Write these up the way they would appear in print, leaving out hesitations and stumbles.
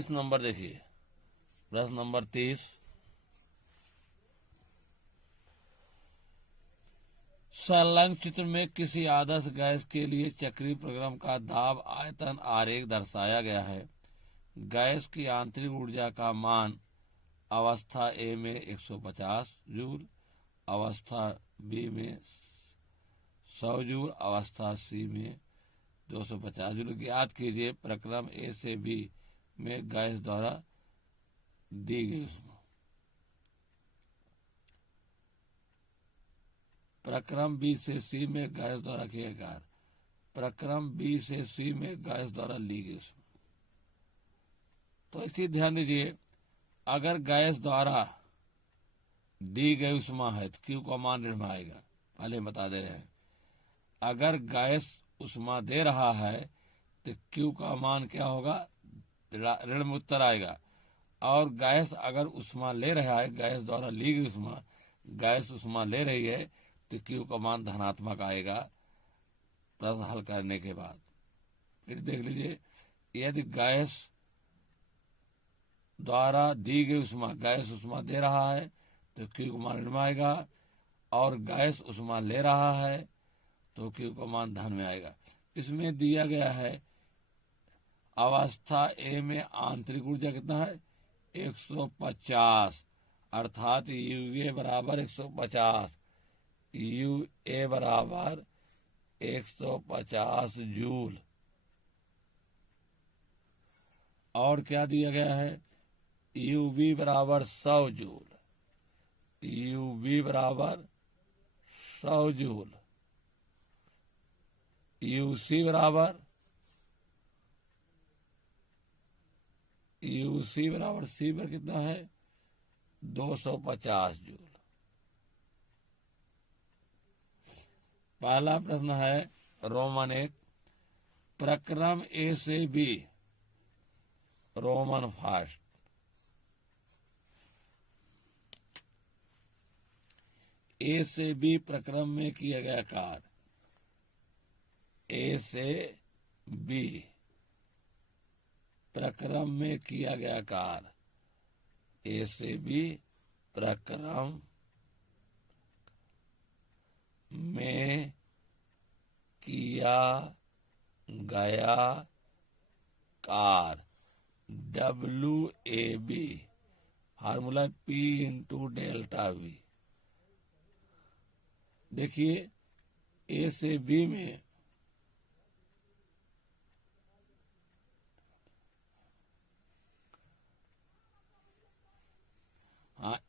30 number देखिए, प्रश्न number 30। संलग्न चित्र में किसी आदर्श गैस के लिए चक्रीय प्रक्रम का दाब आयतन आरेख दर्शाया गया है। गैस की आंतरिक ऊर्जा का मान अवस्था ए में 150 जूल, अवस्था बी में 100 जूल, अवस्था सी में 250 जूल ज्ञात कीजिए। प्रक्रम ए से बी में गैस द्वारा दी गई ऊष्मा। प्रक्रम बी से सी में गैस द्वारा किया कार्य। प्रक्रम बी से सी में गैस द्वारा ली गई ऊष्मा। तो इसी ध्यान दीजिए, अगर गैस द्वारा दी गई ऊष्मा है तो क्यू का मान ऋण में आएगा। पहले बता दे रहे हैं, अगर गैस ऊष्मा दे रहा है तो क्यू का मान क्या होगा, ऋण में उत्तर आएगा। और गैस अगर ऊष्मा ले रहा है, गैस द्वारा ली गई ऊष्मा, गैस ऊष्मा ले रही है तो क्यू का मान धनात्मक आएगा प्रश्न हल करने के बाद। फिर देख लीजिए, यदि गैस द्वारा दी गई ऊष्मा, गैस ऊष्मा दे रहा है तो क्यू का मान ऋण में आएगा, और गैस ऊष्मा ले रहा है तो क्यू का मान धन में आएगा। इसमें दिया गया है अवस्था ए में आंतरिक ऊर्जा कितना है, 150, अर्थात यू ए बराबर 150, यू ए बराबर 150 जूल। और क्या दिया गया है, यू बी बराबर 100 जूल, यू बी बराबर 100 जूल, यू सी बराबर सी पर कितना है, 250 जूल। पहला प्रश्न है रोमन 1, प्रक्रम ए से बी, रोमन फर्स्ट। ए से बी प्रक्रम में किया गया कार्य, ए से बी प्रक्रम में किया गया कार्य, ए से बी प्रक्रम में किया गया कार्य, WAB, formula P into delta V। देखिए, ए से बी में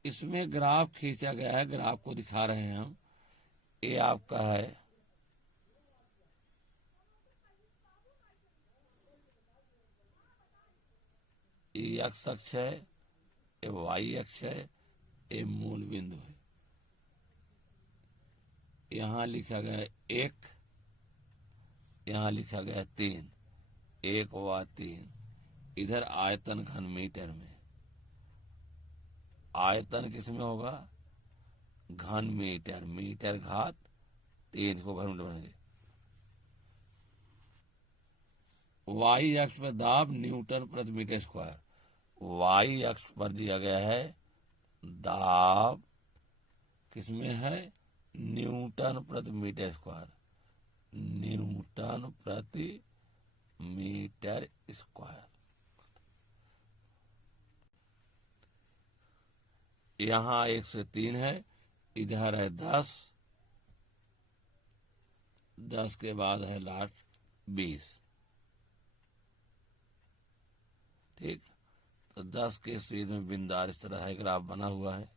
इसमें ग्राफ खींचा गया है, ग्राफ को दिखा रहे हैं हम। ये आपका है एक्स अक्ष है, ये वाई अक्ष है, ये मूल बिंदु है। यहाँ लिखा गया है 1, यहाँ लिखा गया 3, 1 व 3। इधर आयतन घन मीटर में, आयतन किसमें होगा, घन मीटर, मीटर घात 3 को घन मीटर बनेंगे। वाई अक्ष पर दाब न्यूटन प्रति मीटर स्क्वायर, वाई अक्ष पर दिया गया है दाब किसमें है, न्यूटन प्रति मीटर स्क्वायर, न्यूटन प्रति मीटर स्क्वायर। यहाँ 1 से 3 है, इधर है 10, 10 के बाद है लास्ट 20। ठीक, तो 10 के सीध में बिंदार इस तरह है, ग्राफ बना हुआ है।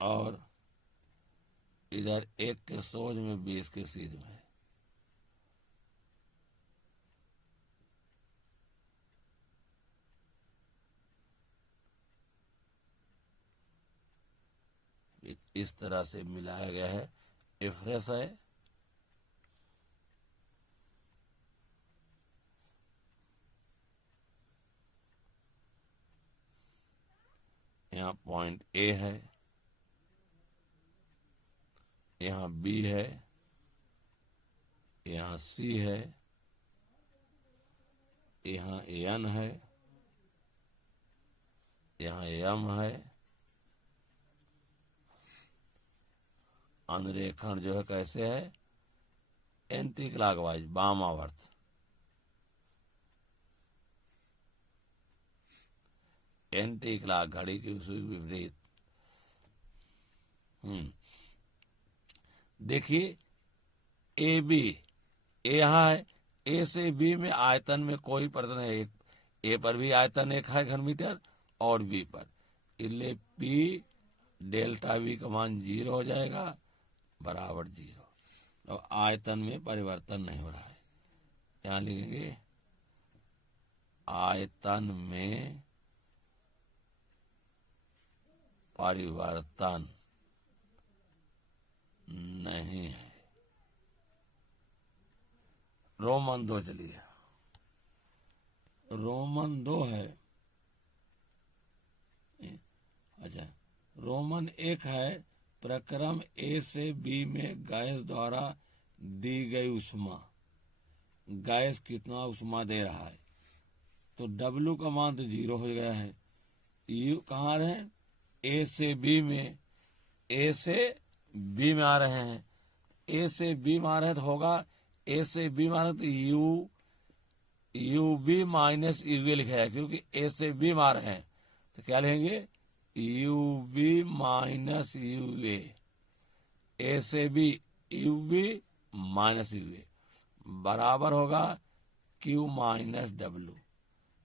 और इधर 1 के सोज में 20 के सीध में है। इस तरह से मिलाया गया है, एफ्रेस है। यहाँ पॉइंट ए है, यहाँ बी है, यहाँ C है, यहाँ N है, यहाँ M है। अनुरेखण जो है कैसे है, एंटी क्लॉकवाइज, वामावर्त। एंटी क्लॉक, घड़ी की उसी विपरीत। देखिए ए बी, ए यहाँ है, ए से बी में आयतन में कोई परिवर्तन है। ए पर भी आयतन 1 है घन मीटर और बी पर, इसलिए पी डेल्टा वी का मान 0 हो जाएगा, बराबर 0। अब आयतन में परिवर्तन नहीं हो रहा है, यहाँ लिखेंगे आयतन में परिवर्तन नहीं है। रोमन 2 चलिए, रोमन 2 है। अच्छा, रोमन 1 है, प्रक्रम ए से बी में गैस द्वारा दी गई उष्मा। गैस कितना उष्मा दे रहा है, तो W का मान तो 0 हो गया है। U कहाँ रहे, ए से बी में, ए से बी में आ रहे हैं, ए से बी में आ रहे हैं तो होगा, ए से बी में आ रहे तो यू बी माइनस यू ए लिखा है, क्योंकि ए से बी में आ रहे हैं तो क्या लिखेंगे, U B minus U A से B U B minus U A बराबर होगा क्यू माइनस डब्लू।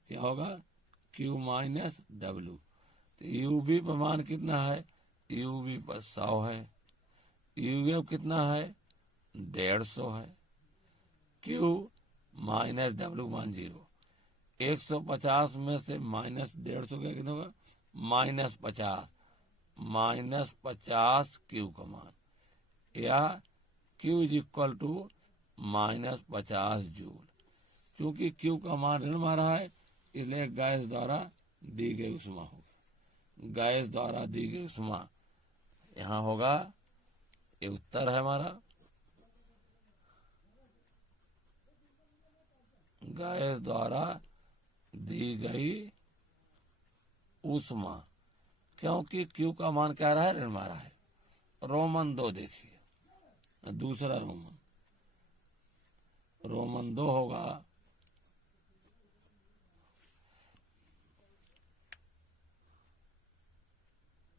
क्या होगा, क्यू माइनस डब्लू। तो यू बी पर मान कितना है, यू बी पर 100 है, यू कितना है 150 है, क्यू माइनस डब्लू मान 0। 150 में से माइनस 150 क्या कितना होगा, -50, -50 क्यू का मान, या Q is equal to -50 joule. क्योंकि क्यू का मान ऋण में आ रहा है, इसलिए गैस द्वारा दी गई उष्मा होगी। गैस द्वारा दी गई उष्मा यहाँ होगा, ये उत्तर है हमारा। गैस द्वारा दी गई उष्मा, क्योंकि क्यू का मान क्या रहा है, ऋण में आ रहा है। रोमन 2 देखिए, दूसरा रोमन 2 होगा,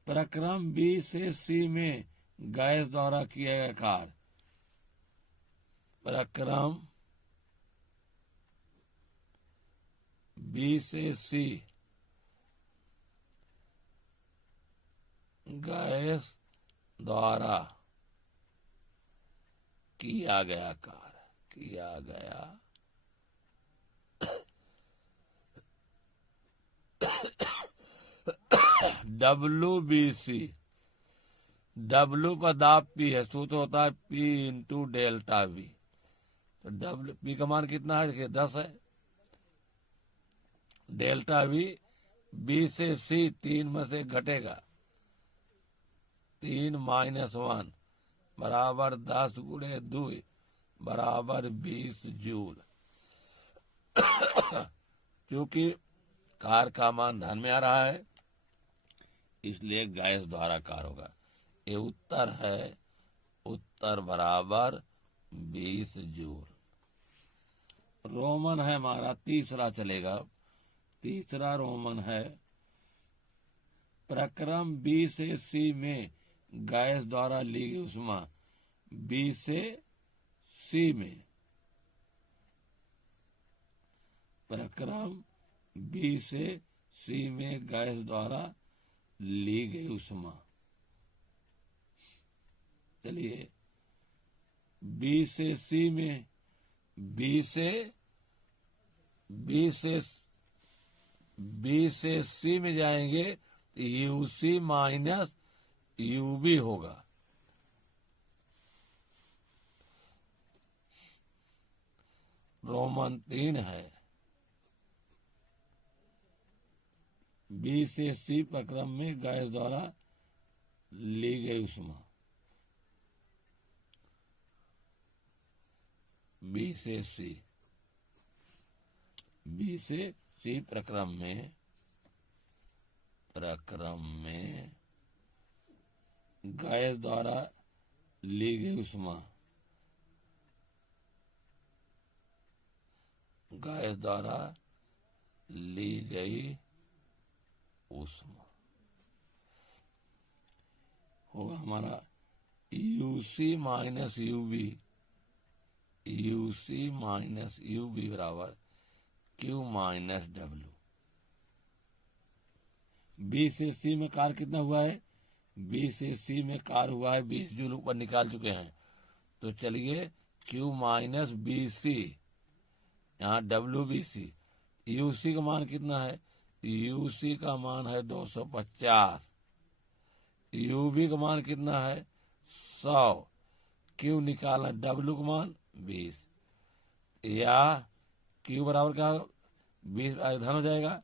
प्रक्रम बी से सी में गैस द्वारा किया गया कार्य। प्रक्रम बी से सी गैस द्वारा किया गया कार्य, किया गया WBC, W पर दाब P है, सूत्र होता है P इंटू डेल्टा V। तो P का मान कितना है, देखिए 10 है, डेल्टा V B से C 3 में से घटेगा, 3 - 1 बराबर 10 गुणे 2 बराबर 20 जूल। क्योंकि कार का मान धन में आ रहा है, इसलिए गैस द्वारा कार होगा। ये उत्तर है, उत्तर बराबर 20 जूल। रोमन है हमारा तीसरा चलेगा, तीसरा रोमन है, प्रक्रम बी से सी में गैस द्वारा ली गई उष्मा। बी से सी में, प्रक्रम बी से सी में गैस द्वारा ली गई उष्मा। चलिए, बी से सी में, बी से सी में जाएंगे तो यूसी माइनस यूबी होगा। रोमन 3 है, बी से सी प्रक्रम में गैस द्वारा ली गई उष्मा। बी से सी, बी से सी प्रक्रम में गैस द्वारा ली गई ऊष्मा, गैस द्वारा ली गई ऊष्मा होगा हमारा U C minus U B, U C minus U B बराबर क्यू माइनस डब्ल्यू। बी से सी में कार्य कितना हुआ है? बी से सी में कार्य हुआ है 20 जूल, ऊपर निकाल चुके हैं। तो चलिए क्यू माइनस बी सी, यहाँ डब्ल्यू बी सी, यूसी का मान कितना है? यूसी का मान है 250, यूबी का मान कितना है? 100, क्यू निकालना, डब्ल्यू का मान 20, या क्यू बराबर क्या 20 धन हो जाएगा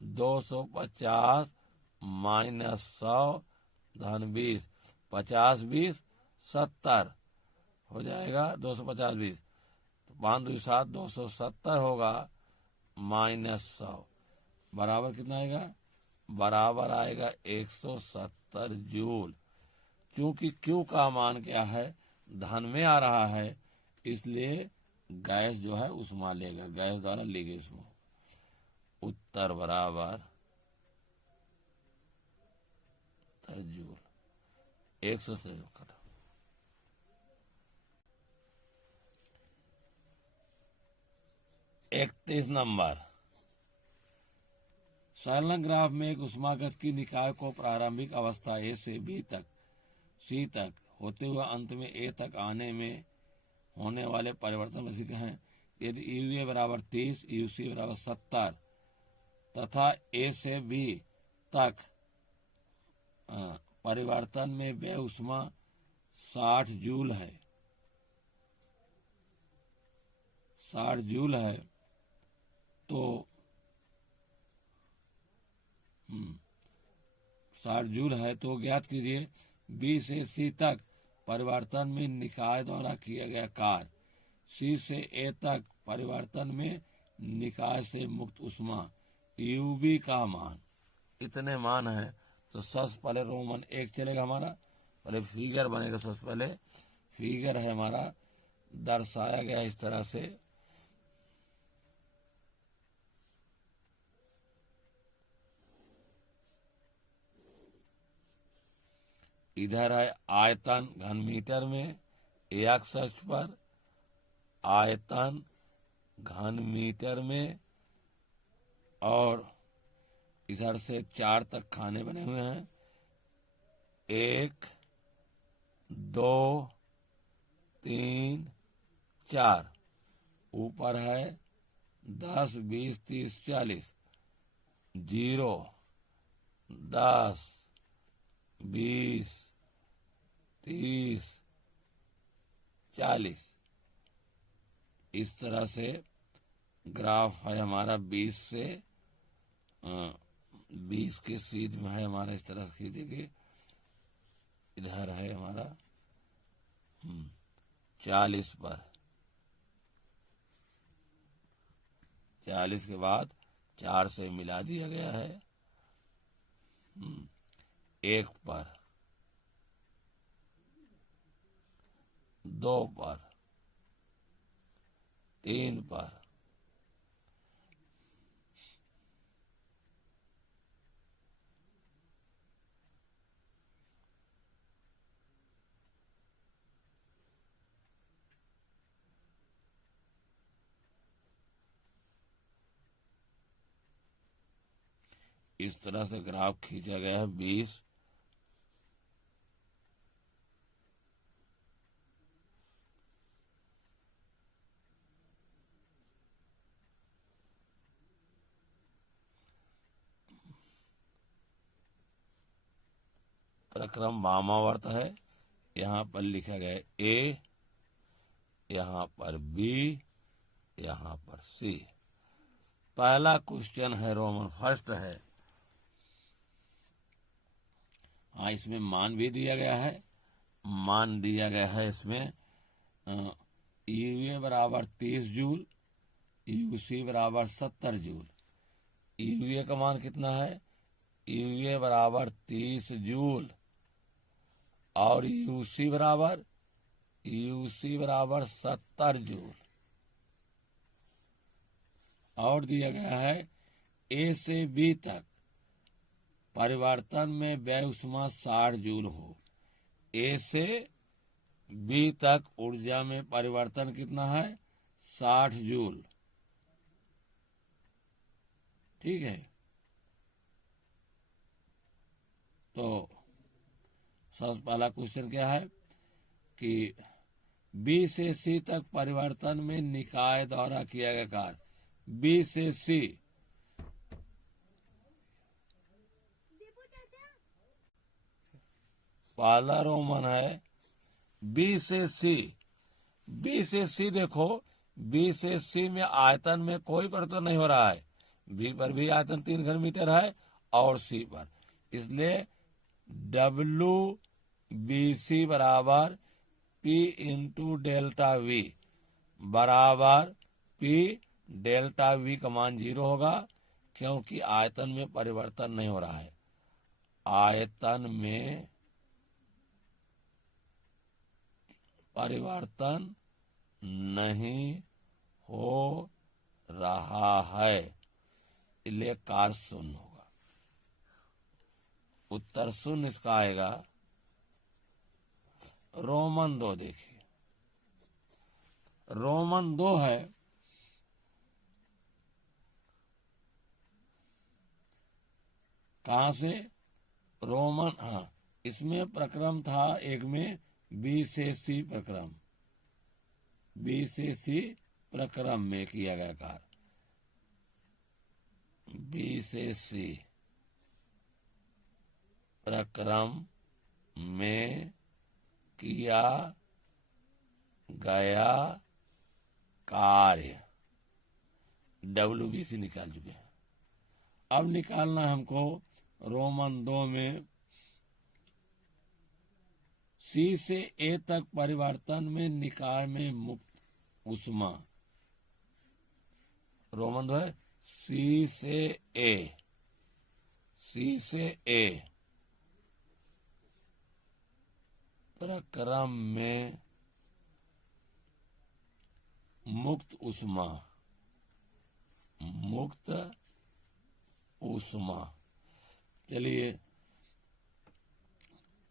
250 माइनस 100 धन 20, 50 20 70 हो जाएगा 250 20, तो 5 2 7 270 होगा माइनस 100 बराबर कितना आएगा? बराबर आएगा 170 जूल। क्योंकि क्यू का मान क्या है? धन में आ रहा है, इसलिए गैस जो है ऊष्मा लेगा, गैस द्वारा ली गई ऊष्मा। उत्तर बराबर जूल। 100 से कटा। इकतीस नंबर, संलग्न ग्राफ में एक ऊष्मागत की निकाय को प्रारंभिक अवस्था ए से बी तक, सी तक होते हुए अंत में ए तक आने में होने वाले परिवर्तन रसिक हैं। यदि यूए बराबर 30, यूसी बराबर 70 तथा ए से बी तक परिवर्तन में व्यय ऊष्मा 60 जूल है, 60 जूल है, तो 60 जूल है तो ज्ञात कीजिए बी से सी तक परिवर्तन में निकाय द्वारा किया गया कार्य, सी से ए तक परिवर्तन में निकाय से मुक्त ऊष्मा, यूबी का मान। इतने मान है तो सबसे पहले रोमन 1 चलेगा हमारा, पहले फिगर बनेगा। सबसे पहले फिगर है हमारा, दर्शाया गया इस तरह से, इधर है आयतन घन मीटर में, एक्स अक्ष पर आयतन घन मीटर में, और इधर से 4 तक खाने बने हुए हैं, 1 2 3 4, ऊपर है 10 20 30 40, 0 10 20 30 40, इस तरह से ग्राफ है हमारा 20 से 20 के सीध में है हमारा, इस तरह से खींचेंगे। इधर है हमारा 40 पर, 40 के बाद 4 से मिला दिया गया है, 1 पर, 2 पर, 3 पर, 20 तरह से ग्राफ खींचा गया है। 20 प्रक्रम वामावर्त है, यहाँ पर लिखा गया ए, यहाँ पर बी, यहाँ पर सी। पहला क्वेश्चन है रोमन फर्स्ट है, हाँ इसमें मान भी दिया गया है, मान दिया गया है इसमें यूए बराबर 30 जूल, यूसी बराबर 70 जूल। यूए का मान कितना है? यूए बराबर 30 जूल और यूसी बराबर 70 जूल। और दिया गया है ए से बी तक परिवर्तन में व्यय ऊष्मा 60 जूल हो। ए से बी तक ऊर्जा में परिवर्तन कितना है? 60 जूल। ठीक है, तो सबसे पहला क्वेश्चन क्या है कि बी से सी तक परिवर्तन में निकाय द्वारा किया गया कार्य। बी से सी, पहला रोमन है बी से सी। बी से सी देखो, बी से सी में आयतन में कोई परिवर्तन नहीं हो रहा है। बी पर भी आयतन 3 घन मीटर है और सी पर, इसलिए डब्लू बी सी बराबर पी इंटू डेल्टा वी बराबर पी डेल्टा वी का मान 0 होगा, क्योंकि आयतन में परिवर्तन नहीं हो रहा है। आयतन में परिवर्तन नहीं हो रहा है, इसलिए कार्य शून्य होगा। उत्तर शून्य इसका आएगा। रोमन 2 देखिए, रोमन 2 है, कहां से? रोमन, हाँ, इसमें प्रक्रम था एक में बी से सी प्रक्रम, बी से सी प्रक्रम में किया गया कार्य। बी से सी प्रक्रम में किया गया कार्य WBC निकाल चुके हैं। अब निकालना हमको रोमन 2 में सी से ए तक परिवर्तन में निकाय में मुक्त ऊष्मा। रोमन 2 है सी से ए, सी से ए प्रक्रम में मुक्त ऊष्मा, मुक्त ऊष्मा। चलिए,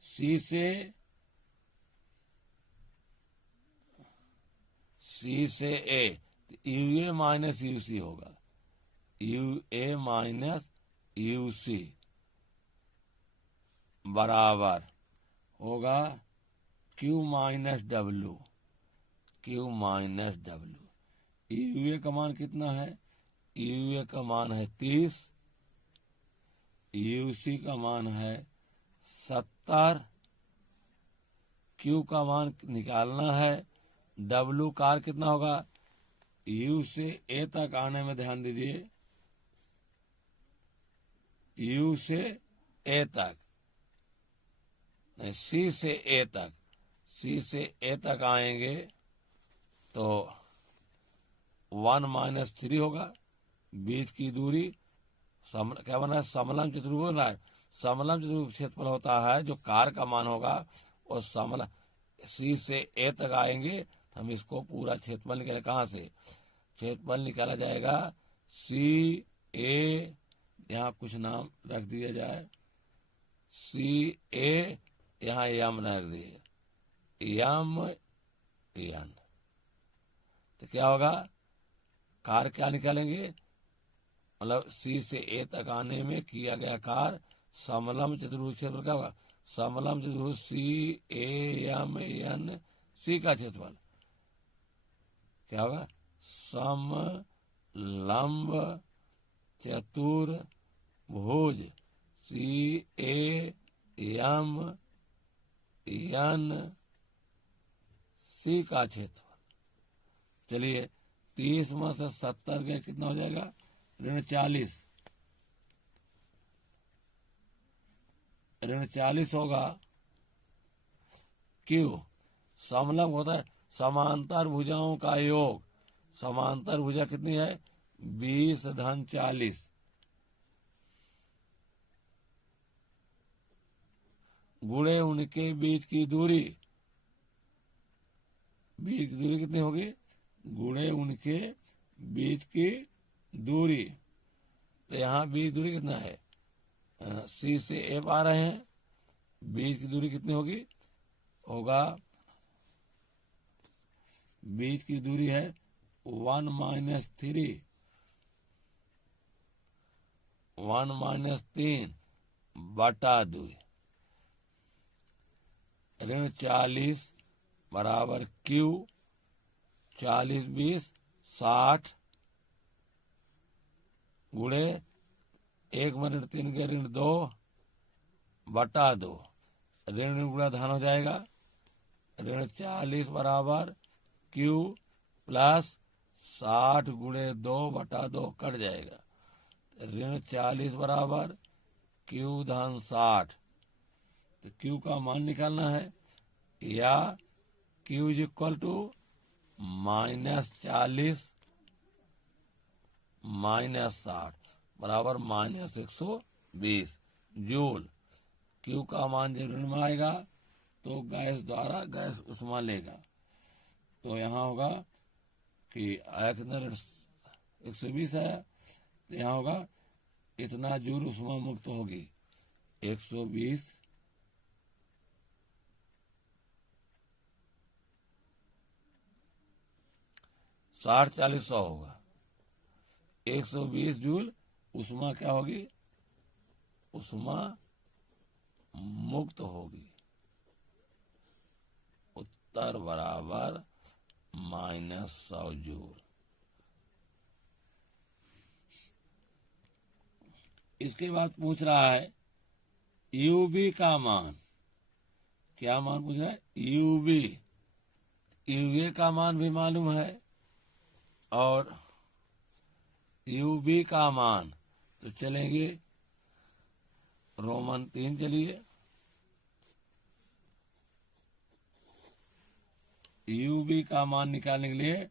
सी से ए, यूए माइनस यूसी होगा, यूए माइनस यूसी बराबर होगा Q minus W, Q minus W. U A का मान कितना है? यूए का मान है 30, यूसी का मान है 70, क्यू का मान निकालना है। डब्लू कार कितना होगा? यू से ए तक आने में ध्यान दीजिए, यू से ए तक, सी से ए तक, सी से ए तक आएंगे तो 1 - 3 होगा। बीच की दूरी क्या बना है? समलम चतुर्भुज बना है। समलम चतुर्भुज क्षेत्रफल होता है जो कार का मान होगा और समलम सी से ए तक आएंगे तो हम इसको पूरा क्षेत्रफल निकाले। कहाँ से क्षेत्रफल निकाला जाएगा? सी ए, यहाँ कुछ नाम रख दिया जाए, सी ए, यहाँ यम रख दिए, यम एन, तो क्या होगा? कार क्या निकालेंगे? मतलब सी से ए तक आने में किया गया कार्य समलम चतुर्भुज क्षेत्रफल क्या होगा? समलम चतुर्भुज सी ए एम एन सी का क्षेत्रफल क्या होगा? समलंब चतुर्भुज सी ए एम एन सी का क्षेत्रफल। चलिए, 30 में से 70 गए, कितना हो जाएगा? 40, 40 होगा। क्यों? समलंब होता है, समांतर भुजाओं का योग, समांतर भुजा कितनी है 20 धन 40, गुणे उनके बीच की दूरी, बीच की दूरी कितनी होगी गुणे उनके बीच की दूरी। तो यहाँ बीच दूरी कितना है सी से एफ आ रहे हैं, बीच की दूरी कितनी होगा बीच की दूरी है 1 - 3, 1 - 3 बटा 2, ऋण 40 बराबर क्यू, 40 20 60 गुणे 1 में ऋण 3 के ऋण 2 बटा 2, ऋण गुणा धन हो जाएगा, ऋण 40 बराबर क्यू प्लस 60 गुणे 2 बटा 2 कट जाएगा, ऋण 40 बराबर क्यू धन 60। तो क्यू का मान निकालना है, या क्यू इज इक्वल टू -40 -60 बराबर -120 जूल। क्यू का मान जब ऋण में आएगा तो गैस द्वारा गैस उष्मा लेगा। तो यहाँ होगा कि आया कितना 120 है, तो यहाँ होगा इतना जूल उष्मा मुक्त होगी 120 60 40 100 होगा, 120 जूल उष्मा क्या होगी उष्मा मुक्त होगी। उत्तर बराबर -100 जूल। इसके बाद पूछ रहा है यूबी का मान, क्या मान पूछ रहा है यूबी, यूए का मान भी मालूम है और यूबी का मान, तो चलेंगे रोमन 3 चलिए, यूबी का मान निकालने के लिए,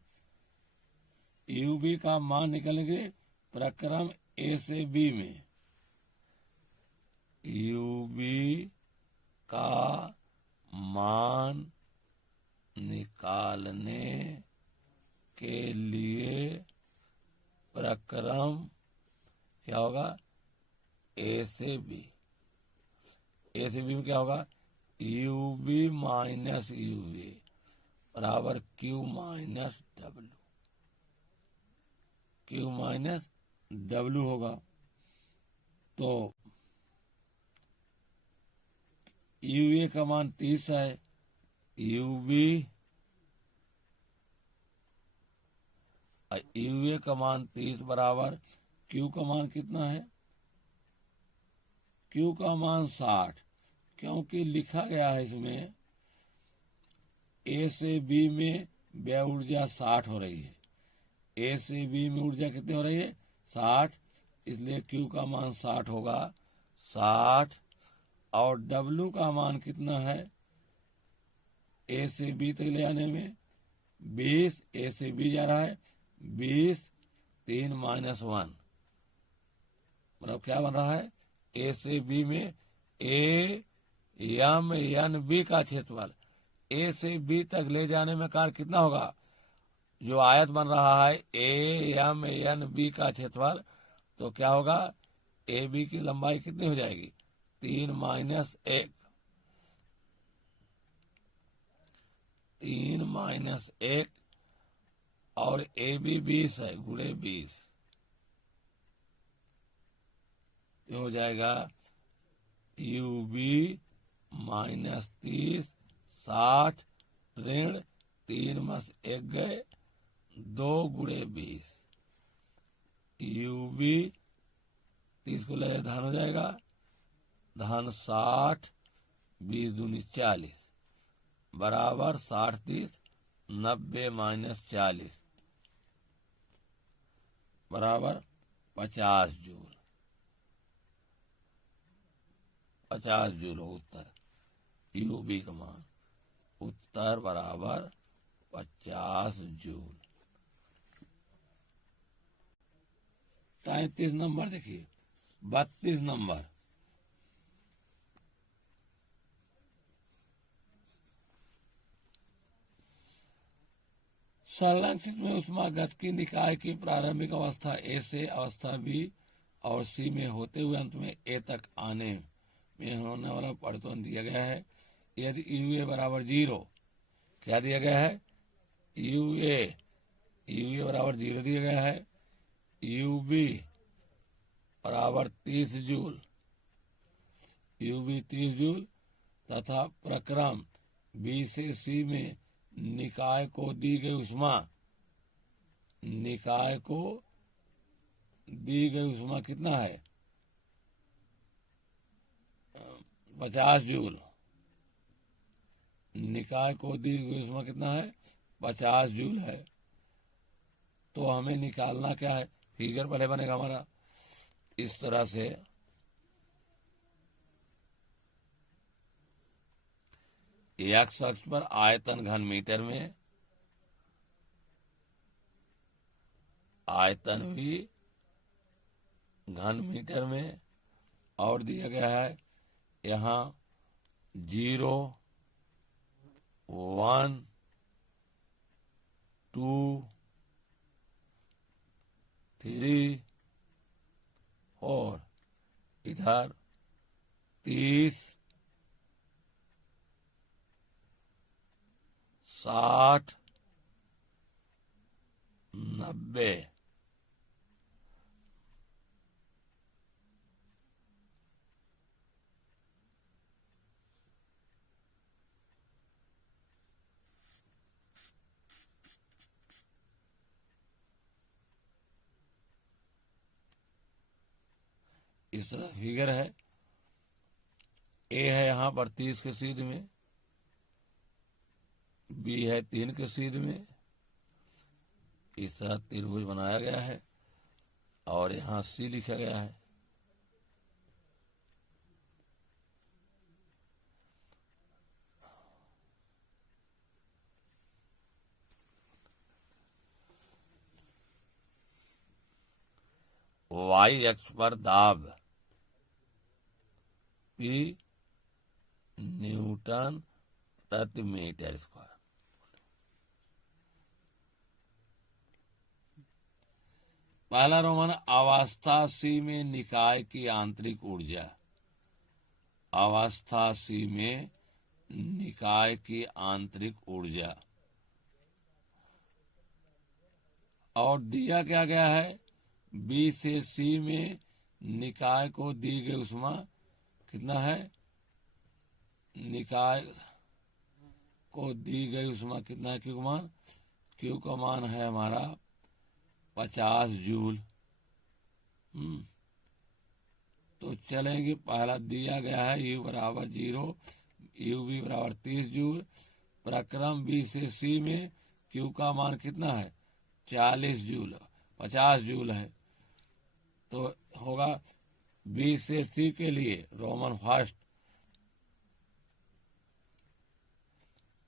यूबी का मान निकालने के लिए प्रक्रम ए से बी में यूबी का मान निकालने के लिए प्रक्रम क्या होगा ए से बी, ए से बी में क्या होगा यूबी माइनस यूए बराबर Q minus W, Q minus W होगा। तो यूए का मान 30 है, यूबी यूए का मान 30 बराबर क्यू का मान कितना है, क्यू का मान 60, क्योंकि लिखा गया है इसमें ए से बी में व्यय ऊर्जा 60 हो रही है, ए से बी में ऊर्जा कितनी हो रही है 60, इसलिए क्यू का मान 60 होगा 60, और डब्ल्यू का मान कितना है ए से बी तक ले आने में 20, ए से बी जा रहा है 20 3 - 1, मतलब क्या बन रहा है ए से बी में ए एम एन बी का क्षेत्रफल, ए से बी तक ले जाने में कार्य कितना होगा, जो आयत बन रहा है ए एम एन बी का क्षेत्रफल, तो क्या होगा ए बी की लंबाई कितनी हो जाएगी 3 - 1, 3 - 1, और ए बी 20 है गुणे 20, तो हो जाएगा यू बी -30 60 ऋण 3 में 1 गए 2 गुणे 20, यू बी 30 को ले धन हो जाएगा, धन 60 20 दूनी 40 बराबर 60 30 90 - 40 बराबर 50 जूल, 50 जूल हो उत्तर यूबी का मान, उत्तर बराबर 50 जूल। 33 नंबर देखिए, 32 नंबर, संरक्षित में ऊष्मागतिकी निकाय की प्रारंभिक अवस्था ए से अवस्था बी और सी में होते हुए अंत में ए तक आने में होने वाला परिवर्तन दिया गया है। यदि यू ए बराबर 0, क्या दिया गया है? यू ए बराबर 0 दिया गया है, यू बी बराबर 30 जूल, यू बी 30 जूल तथा प्रक्रम बी से सी में निकाय को दी गई ऊष्मा, निकाय को दी गई ऊष्मा कितना है? 50 जूल। निकाय को दी गई ऊष्मा कितना है? 50 जूल है। तो हमें निकालना क्या है? फिगर पहले बनेगा हमारा इस तरह से, एक्स अक्ष पर आयतन घन मीटर में, आयतन भी घन मीटर में, और दिया गया है यहाँ 0, 1, 2, 3, 4, इधर 30, 60, 90, इस तरह फिगर है। ए है यहाँ पर 30 के सीध में, बी है 3 के सीध में, इस तरह त्रिभुज बनाया गया है और यहाँ सी लिखा गया है। वाई अक्ष पर दाब P न्यूटन प्रति मीटर स्क्वायर। पहला रोमन, अवस्था सी में निकाय की आंतरिक ऊर्जा, अवस्था सी में निकाय की आंतरिक ऊर्जा, और दिया क्या गया है? बी से सी में निकाय को दी गई ऊष्मा कितना है? निकाय को दी गई ऊष्मा कितना है? क्यू का मान, क्यू का मान है हमारा 50 जूल। तो चलेंगे, पहला दिया गया है यू बराबर 0, यू बी बराबर 30 जूल, प्रक्रम बी से सी में क्यू का मान कितना है? 40 जूल, 50 जूल है। तो होगा बी से सी के लिए रोमन फर्स्ट,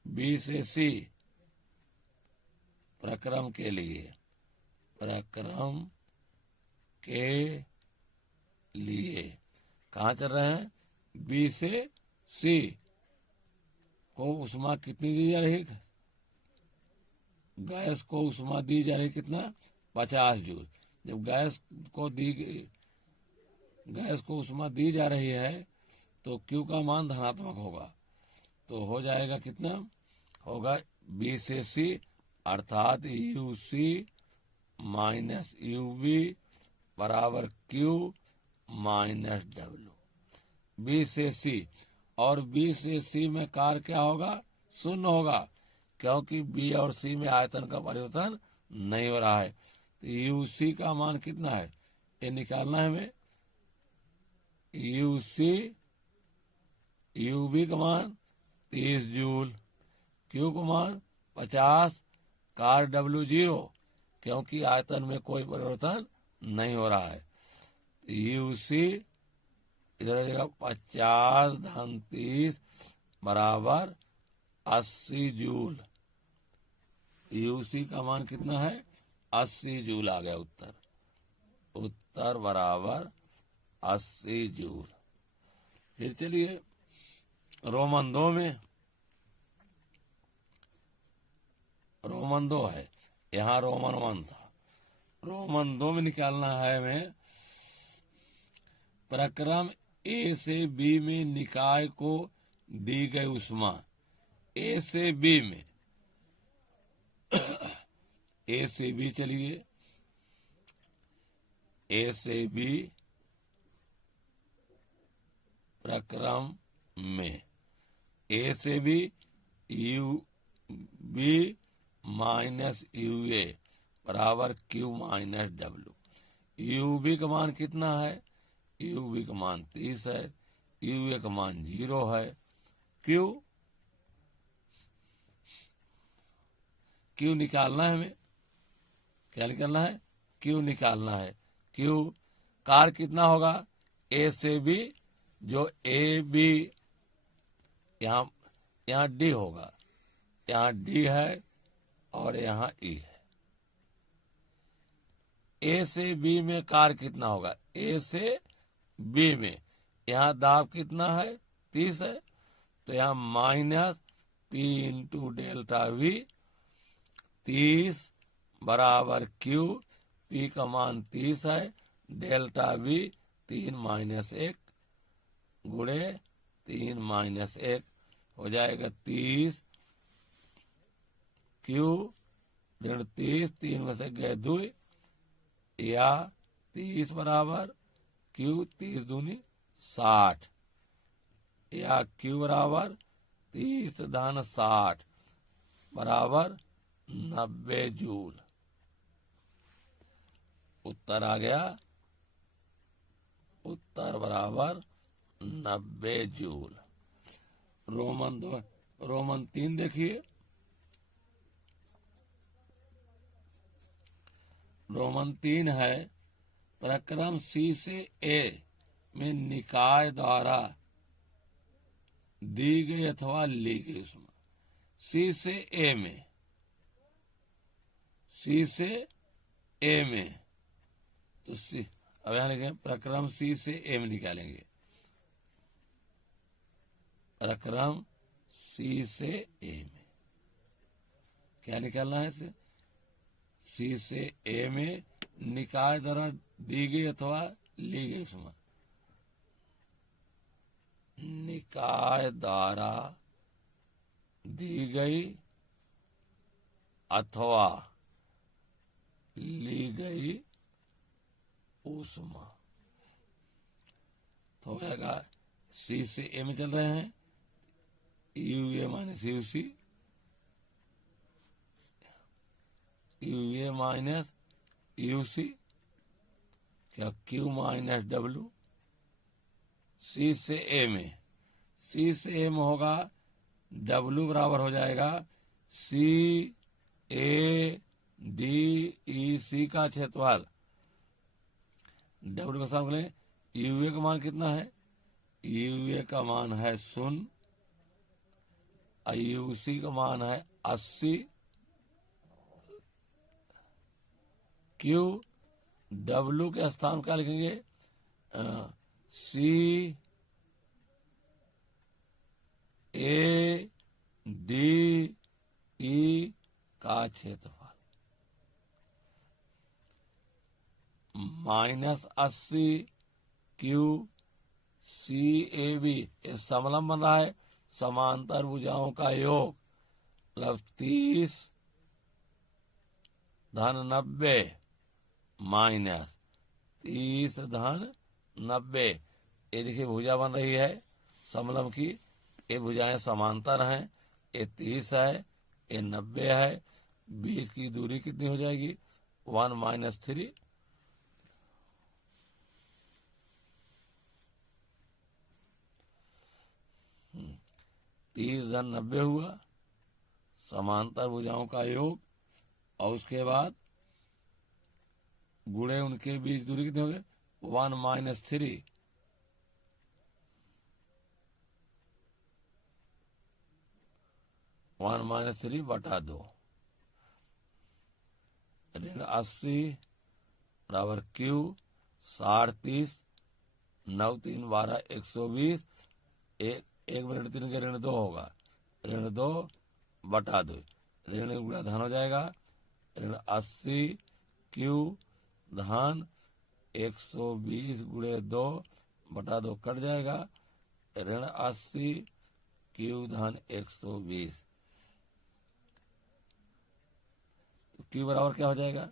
बी से सी प्रक्रम के लिए, प्रक्रम के लिए कहाँ चल रहे हैं? बी से सी को ऊष्मा कितनी दी जा रही है? गैस को ऊष्मा दी जा रही कितना? 50 जूल। जब गैस को ऊष्मा दी जा रही है तो क्यू का मान धनात्मक होगा, तो हो जाएगा कितना? होगा बी से सी अर्थात U C minus U B बराबर क्यू माइनस डब्ल्यू। बी से सी, और बी से सी में कार्य क्या होगा? शून्य होगा, क्योंकि बी और सी में आयतन का परिवर्तन नहीं हो रहा है। तो यू सी का मान कितना है? ये निकालना है हमें। यू सी, यू बी का मान 30 जूल, क्यू का मान 50, कार डब्ल्यू 0, क्योंकि आयतन में कोई परिवर्तन नहीं हो रहा है। यू सी इधर हो जाएगा 50 धन 30 बराबर 80 जूल। यूसी का मान कितना है 80 जूल आ गया उत्तर। उत्तर बराबर 80 जूल। फिर चलिए रोमन 2 में, रोमन 2 है, यहाँ रोमन 1 था। रोमन 2 में निकालना है हमें प्रक्रम ए से बी में निकाय को दी गई उष्मा। ए से बी में, ए से बी चलिए, ए से बी प्रक्रम में, ए से B U B minus U A बराबर Q minus W. U B का मान कितना है, यू बी का मान 30 है, यू ए का मान 0 है। क्यू क्यू निकालना है हमें, क्या निकालना है, क्यू निकालना है। क्यू कार कितना होगा ए से बी, जो ए बी यहाँ डी होगा, यहाँ डी है और यहाँ ई है। ए से बी में कार कितना होगा, ए से बी में यहाँ दाब कितना है 30 है, तो यहाँ minus P into delta we 30 बराबर क्यू, पी का मान 30 है, डेल्टा वी 3 माइनस 1 गुणे 3 माइनस 1 हो जाएगा 30 क्यू ऋण 30, 3 में से गए 2 या 30 बराबर क्यू 30 दूनी 60 या क्यू बराबर 30 धन 60 बराबर 90 जूल। उत्तर आ गया, उत्तर बराबर 90 जूल। रोमन 3 देखिए, रोमन 3 है प्रक्रम सी से ए में निकाय द्वारा दी गई अथवा ली गई उष्मा। सी से ए में, सी से ए में, तो सी अब यहां लिखें प्रक्रम सी से ए में निकालेंगे, प्रक्रम सी से ए में क्या निकालना है इसे, सी से ए में निकाय द्वारा दी गई अथवा ली गई उष्मा। निकाय द्वारा दी गई अथवा ली गई उष्मा, तो हो जाएगा सी से ए में चल रहे हैं, U A minus U C, U A minus U C, क्या क्यू माइनस डब्ल्यू। सी से ए में, सी से ए में होगा डब्ल्यू बराबर हो जाएगा सी ए डी ई सी का क्षेत्रफल। डब्ल्यू का साथ बोले, यू ए का मान कितना है, यू ए का मान है 0, यू सी का मान है 80, क्यू डब्ल्यू के स्थान क्या लिखेंगे, सी ए डी ई का क्षेत्रफल minus 80 Q C A B, ये समलंब बन रहा है, समांतर भुजाओं का योग, मतलब 30 धन 90 माइनस 30 धन 90। ये देखिए भुजा बन रही है समलंब की, ये भुजाएं समांतर हैं, ये 30 है, ये 90 है, बीच की दूरी कितनी हो जाएगी 1 माइनस 3, तीस धन 90 हुआ, समांतर भुजाओं का योग, और उसके बाद गुणे उनके बीच दूरी कितनी हो गई 1 माइनस 3, 1 माइनस 3 बटा 2, ऋण 80 बराबर क्यू 60 30 9 3 12 120 एक ऋण 3 के ऋण 2 होगा, ऋण 2 बटा 2, ऋण गुणा धन हो जाएगा, ऋण 80 क्यू धन 120 गुणे 2 बटा 2 कट जाएगा, ऋण 80 क्यू धन 120। तो क्यू बराबर क्या हो जाएगा,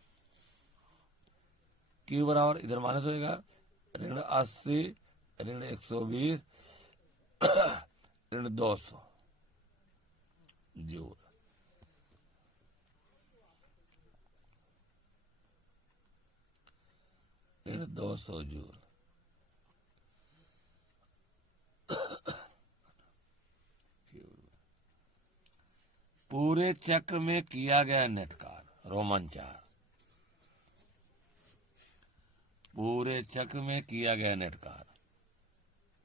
क्यू बराबर इधर माइनस हो जाएगा, ऋण 80 ऋण 120 ऋण 200 जूल। ऋण 200 जूल। पूरे चक्र में किया गया नेट कार्य रोमन 4। पूरे चक्र में किया गया नेट कार्य,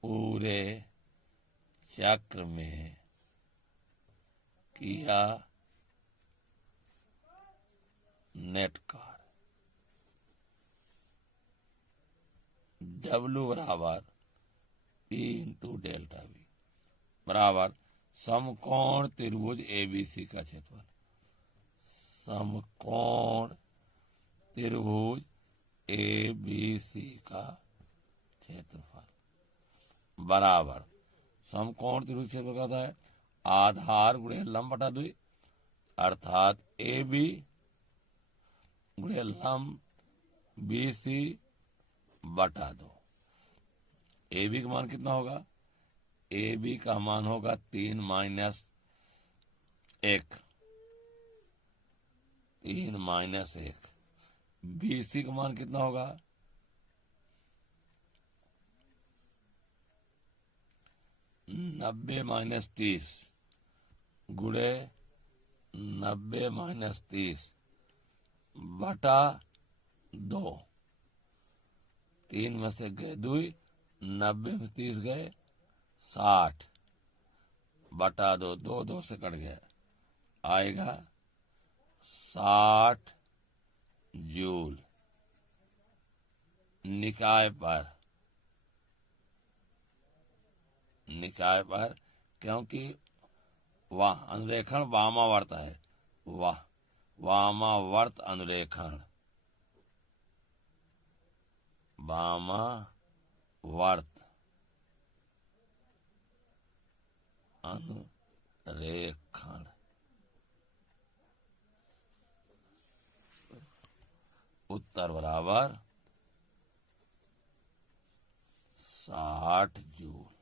पूरे चक्र में किया नेट कार्य W बराबर E इंटू डेल्टा V बराबर समकोण त्रिभुज ABC का क्षेत्रफल, समकोण त्रिभुज ABC का क्षेत्रफल बराबर समकोण त्रिभुज क्षेत्रफल का होता है आधार गुणे लंब बटा 2, अर्थात AB गुणे लंब BC बटा 2। AB का मान कितना होगा, AB का मान होगा 3 माइनस 1, 3 माइनस 1। BC का मान कितना होगा, 90 माइनस 30 गुणे 90 माइनस 30 बटा 2, 3 में से गए 2, 90 में 30 गए 60 बटा 2, 2 2 से कट गया, आएगा 60 जूल। निकाय पर क्योंकि वह अनुरेखण वामावर्त है, वह वामावर्त अनुरेखण, वामावर्त अनुरेखण। उत्तर बराबर 60 जूल।